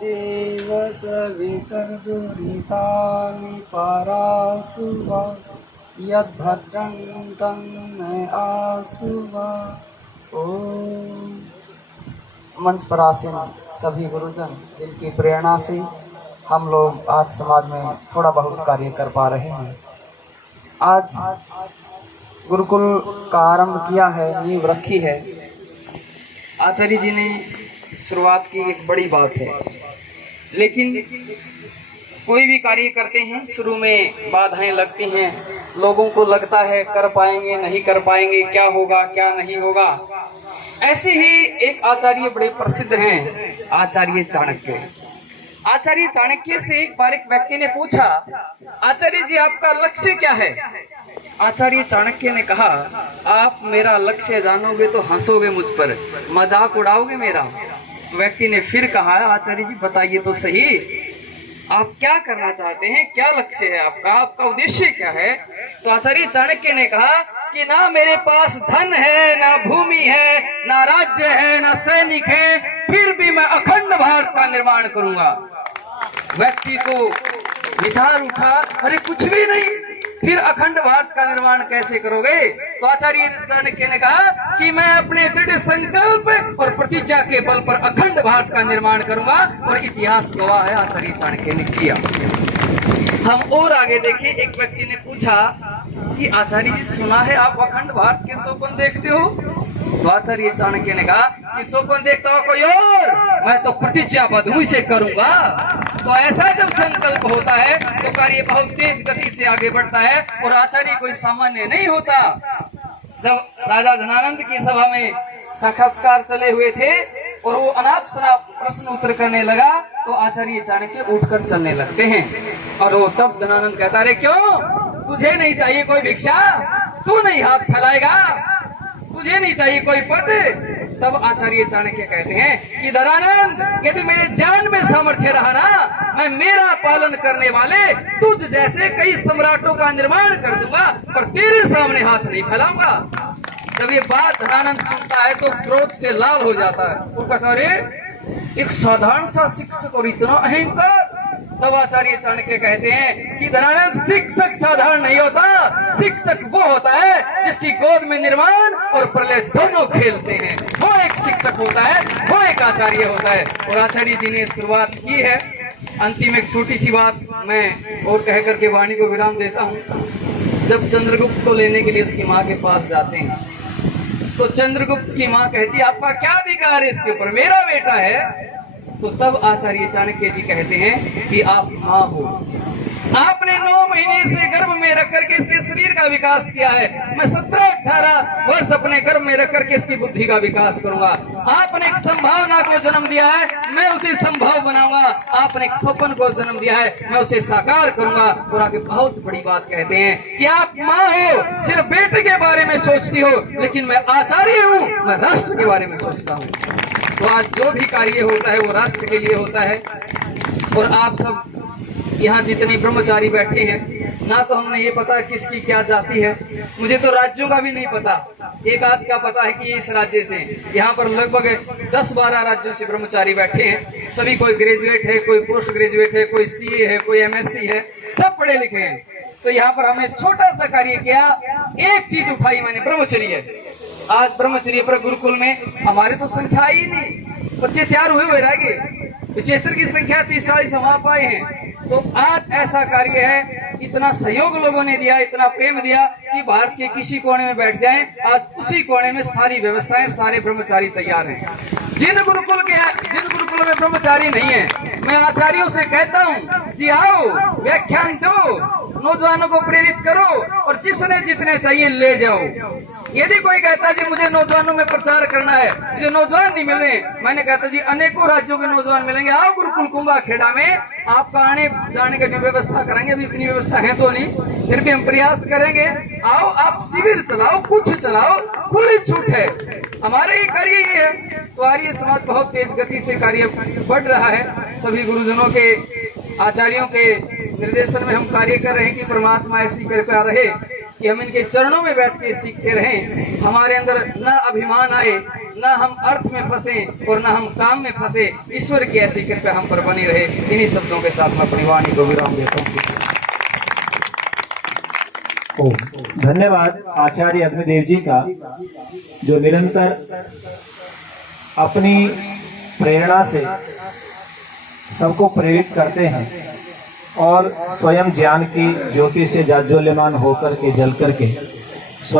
देव सवितर्दुरितानि परासुवा यद्भद्रं तन्मे आसुवा। ओम। मंच पर आसीन सभी गुरुजन जिनकी प्रेरणा से हम लोग आज समाज में थोड़ा बहुत कार्य कर पा रहे हैं। आज गुरुकुल का आरंभ किया है, नींव रखी है। आचार्य जी ने शुरुआत की, एक बड़ी बात है। लेकिन कोई भी कार्य करते हैं शुरू में बाधाएं लगती हैं, लोगों को लगता है कर पाएंगे नहीं कर पाएंगे, क्या होगा क्या नहीं होगा। ऐसे ही एक आचार्य बड़े प्रसिद्ध हैं, आचार्य चाणक्य। आचार्य चाणक्य से एक बार एक व्यक्ति ने पूछा, आचार्य जी आपका लक्ष्य क्या है? आचार्य चाणक्य ने कहा, आप मेरा लक्ष्य जानोगे तो हंसोगे मुझ पर, मजाक उड़ाओगे मेरा। तो व्यक्ति ने फिर कहा, आचार्य जी बताइए तो सही, आप क्या करना चाहते हैं, क्या लक्ष्य है आपका, आपका उद्देश्य क्या है? तो आचार्य चाणक्य ने कहा कि ना मेरे पास धन है, ना भूमि है, ना राज्य है, ना सैनिक है, फिर भी मैं अखंड भारत का निर्माण करूंगा। व्यक्ति को विचार उठा, अरे कुछ भी नहीं, फिर अखंड भारत का निर्माण कैसे करोगे? तो आचार्य चाणक्य ने कहा कि मैं अपने दृढ़ संकल्प और प्रतिज्ञा के बल पर अखंड भारत का निर्माण करूंगा। और इतिहास गवाह है, आचार्य चाणक्य ने किया। हम और आगे देखें, एक व्यक्ति ने पूछा कि आचार्य जी सुना है आप अखंड भारत के स्वप्न देखते हो? तो आचार्य चाणक्य ने कहा कि स्वप्न देखता हो कोई और, मैं तो प्रतिज्ञाबद्ध हूं, इसे करूंगा। तो ऐसा जब संकल्प होता है तो कार्य बहुत तेज गति से आगे बढ़ता है। और आचार्य कोई सामान्य नहीं होता। जब राजा धनानंद की सभा में साक्षात्कार चले हुए थे और वो अनाप शनाप प्रश्न उत्तर करने लगा, तो आचार्य चाणक्य उठकर चलने लगते हैं। और वो तब धनानंद कहता, अरे क्यों, तुझे नहीं चाहिए कोई भिक्षा? तू नहीं हाथ फैलाएगा? तुझे नहीं चाहिए कोई पद? तब आचार्य चाणक्य कहते हैं कि धनानंद, यदि मेरे जान में सामर्थ्य रहा ना, मैं मेरा पालन करने वाले तुझ जैसे कई सम्राटों का निर्माण कर दूंगा, पर तेरे सामने हाथ नहीं फैलाऊंगा। जब ये बात धनानंद सुनता है तो क्रोध से लाल हो जाता है। वो कहता, अरे एक साधारण सा शिक्षक और इतना अहंकार। तब आचार्य चाणक्य कहते हैं कि धनानंद, शिक्षक साधारण नहीं होता, शिक्षक वो होता है जिसकी गोद में निर्माण और प्रलय दोनों खेलते हैं, वो एक शिक्षक होता है, वो एक आचार्य होता है। और आचार्य जी ने शुरुआत की है। अंतिम एक छोटी सी बात मैं और कह करके वाणी को विराम देता हूँ। जब चंद्रगुप्त को लेने के लिए उसकी माँ के पास जाते हैं तो चंद्रगुप्त की माँ कहती है, आपका क्या अधिकार है इसके ऊपर, मेरा बेटा है। तो तब आचार्य चाणक्य जी कहते हैं कि आप माँ हो, आपने 9 महीने से गर्भ में रख करके इसके शरीर का विकास किया है। मैं 17-18 वर्ष अपने गर्भ में रख करके इसकी बुद्धि का विकास करूंगा। आपने एक संभावना को जन्म दिया है, मैं उसे संभव बनाऊंगा। आपने एक स्वप्न को जन्म दिया है, मैं उसे साकार करूंगा। और आगे बहुत बड़ी बात कहते हैं कि आप माँ हो, सिर्फ बेटे के बारे में सोचती हो, लेकिन मैं आचार्य हूँ, मैं राष्ट्र के बारे में सोचता हूँ। तो आज जो भी कार्य होता है वो राष्ट्र के लिए होता है। और आप सब यहाँ जितने ब्रह्मचारी बैठे हैं ना, तो हमने ये पता किसकी क्या जाति है। मुझे तो राज्यों का भी नहीं पता, एक आध का पता है कि ये इस राज्य से। यहाँ पर लगभग 10-12 राज्यों से ब्रह्मचारी बैठे हैं। सभी कोई ग्रेजुएट है, कोई पोस्ट ग्रेजुएट है, कोई सीए है, कोई एमएससी है, सब पढ़े लिखे हैं। तो यहाँ पर हमने छोटा सा कार्य किया, एक चीज उठाई मैंने, ब्रह्मचर्य। आज ब्रह्मचर्य पर गुरुकुल में हमारे तो संख्या ही नहीं, बच्चे तैयार हुए रह गए। 75 की संख्या 30-40 हम आ पाए हैं। तो आज ऐसा कार्य है, इतना सहयोग लोगों ने दिया, इतना प्रेम दिया कि भारत के किसी कोने में बैठ जाएं, आज उसी कोने में सारी व्यवस्थाएं, सारे ब्रह्मचारी तैयार हैं। जिन गुरुकुल में ब्रह्मचारी नहीं है, मैं आचार्यों से कहता हूँ जी आओ, व्याख्यान दो, नौजवानों को प्रेरित करो और जिसने जितने चाहिए ले जाओ। यदि कोई कहता जी मुझे नौजवानों में प्रचार करना है, मुझे नौजवान नहीं मिल रहे, मैंने कहता जी अनेकों राज्यों के नौजवान मिलेंगे, आओ गुरुकुल कुंभा खेड़ा में, आपका आने जाने की भी व्यवस्था करेंगे। अभी इतनी व्यवस्था है तो नहीं, फिर भी हम प्रयास करेंगे। आओ, आप शिविर चलाओ, कुछ चलाओ, खुली छूट है, हमारे ही कार्य ये है। तो आर्य समाज बहुत तेज गति से कार्य बढ़ रहा है। सभी गुरुजनों के, आचार्यों के निर्देशन में हम कार्य कर रहे हैं कि परमात्मा ऐसी कृपा रहे कि हम इनके चरणों में बैठ के सीखते रहें। हमारे अंदर न अभिमान आए, ना हम अर्थ में फंसे और ना हम काम में फंसे। ईश्वर की ऐसी कृपा हम पर बनी रहे। इन्हीं शब्दों के साथ मैं अपनी वाणी को विराम देता हूँ। धन्यवाद आचार्य अग्निदेव जी का, जो निरंतर अपनी प्रेरणा से सबको प्रेरित करते हैं और स्वयं ज्ञान की ज्योति से जाज्वल्यमान होकर के जल करके